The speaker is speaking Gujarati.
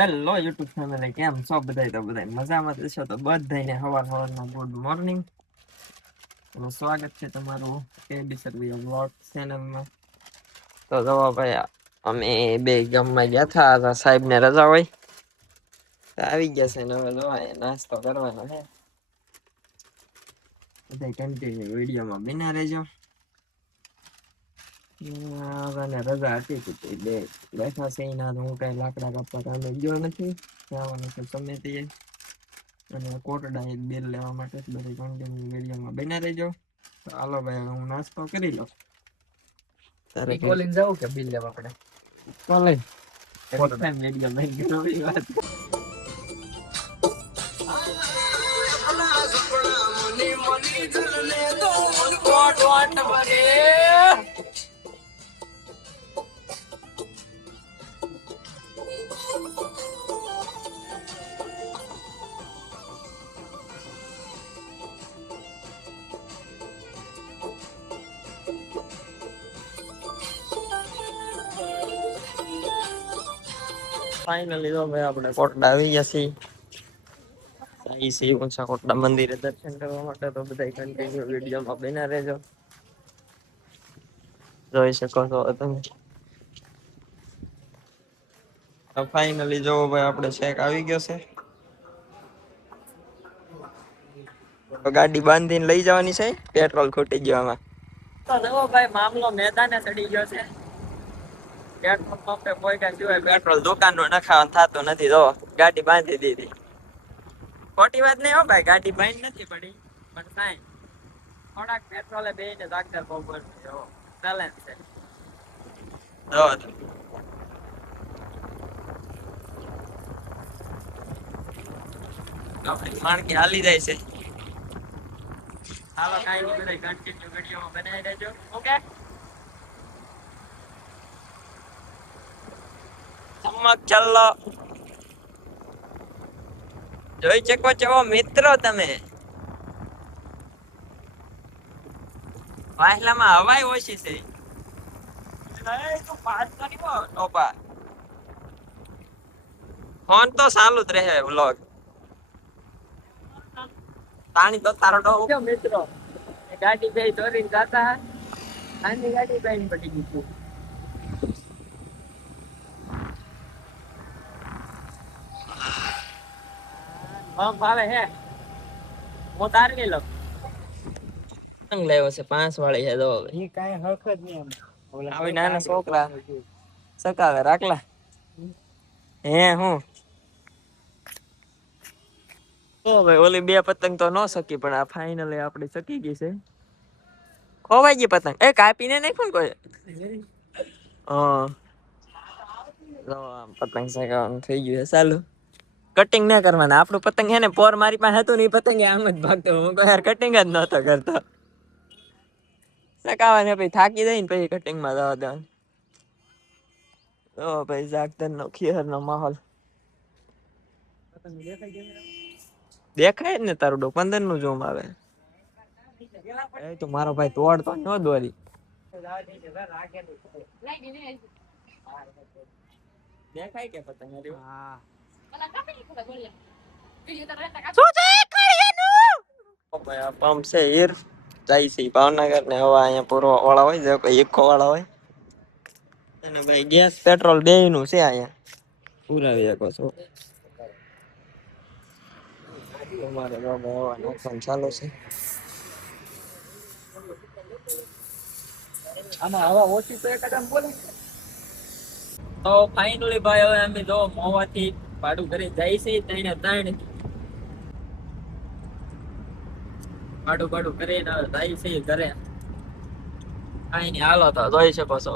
હેલો યુટ્યુબ ફેમિલી, કેમ છો બધાય? તો બધાય મજામાં છો? તો બધાયને સવારમાં ગુડ મોર્નિંગ. સ્વાગત છે તમારું કેબી સર્વી વ્લોગ ચેનલમાં. તો જો ભાઈ અમે બે ગામમાં ગયા હતા, સાહેબ ને રજા હોય તો આવી ગયા છે ને હવે જોવા નાસ્તો કરવાનો છે. બધા કન્ટિન્યુ વિડીયોમાં બના રહેજો. રજા હતી બે બેઠા છે એના હું કઈ લાકડા કાપવા કામે ગયો નથી. જવાનું છે તમે તે અને કોટડા એક બેલ લેવા માટે બધી કન્ટિન્યુ વિડીયોમાં બના રહેજો. તો હાલો ભાઈ હું નાસ્તો કરી લઉં. તારે કોલિંગ જાવ કે બિલ લેવા પડે? કોલિંગ કોટડા વિડીયો બની ગયો એ વાત. ફાઇનલી તો ભાઈ આપણે કોટડા આવી ગયા છીએ. અહીં છે ઊંચા કોટડા મંદિરે દર્શન કરવા માટે. તો બધા કન્ટિન્યુ વિડીયોમાં બના રહેજો. જોઈ શકો છો તમે. ફાઇનલી જો ભાઈ આપણે શેક આવી ગયો છે. ગાડી બાંધીને લઈ જવાની છે, પેટ્રોલ ખૂટી ગયો આમાં. તો જો ભાઈ મામલો મેદાને ચડી ગયો છે. પેટ્રોલ પંપે કોઈ કઈ સિવાય પેટ્રોલ દુકાનનું નખાવાનું થતું નથી. જો ગાડી બાંધી દીધી. ખોટી વાત નહીં હો ભાઈ, ગાડી બાંધી નથી પડી પણ કાંઈ થોડાક પેટ્રોલે બેને જાગદાર બહુ બેલેન્સ છે. જો આપણી માણકી હાલી જાય છે. હાલો કાંઈ નહીં, બધા કન્ટિન્યુ વિડીયોમાં બનાવી દેજો. ઓકે, ચમક ચાલો જોઈ શકો છો મિત્રો તમે. વાહલામાં હવાઈ ઓછી છે. ફોન તો ચાલુ જ રહે વ્લોગ. પાણી તો તારો ડો મિત્રો ગાડી બે ચોરીને જાતા આની ગાડી બેન પડી ગઈ. ભાવે હે હું તાર ની લઉં. લાવ્યો છે 5 વાળી છે. તો ઈ કાઈ હરખ જ નહીં. આવી નાના છોકરા સકાવે રાખલા હે હું. ઓ ભાઈ ઓલી બે પતંગ તો ન સકી, પણ આ ફાઇનલી આપડી સકી ગઈ છે. ખોવાઈ ગઈ પતંગ. એ કાપીને નાખ્યું કોઈ? હા પતંગ સકાવાનું થઈ ગયું છે. ચાલુ કટિંગ ના કરવાના. આપણું પતંગ છે ને પોર મારી પાસે હતું ને એ પતંગ આમ જ ભાગતો. હું કોઈ યાર કટિંગ જ નતો કરતો. સકાવાને પછી થાકી જાય ને પછી કટિંગ માં જવા દેવાનું. ઓ ભાઈ જાગતર નો ખીહર નો માહોલ દેખાય જ ને. તારું ડો 15 નું ઝૂમ આવે. એ તો મારો ભાઈ તોડતો ન દોરી. દેખાય કે પતંગ? હા પંપ છે હીર જાય છે ભાવનગર ને. હવે અહીંયા પૂરવા વાળા હોય છે, કોઈ ઇકો વાળા હોય અને ભાઈ ગેસ પેટ્રોલ બે નું છે. અહીંયા પુરાવી શકો છો. તમારે ચાલુ છે. આમાં હવા ઓછી તો એકદમ બોલે. તો ફાઇનલી ભાઈ હવે અમે જો મોવાથી ભાડું ઘરે જાય છે. ત્રણ ભાડું કરીને જાય છે ઘરે. કાંઈ નહીં હાલો તો જોઈ શકો છો.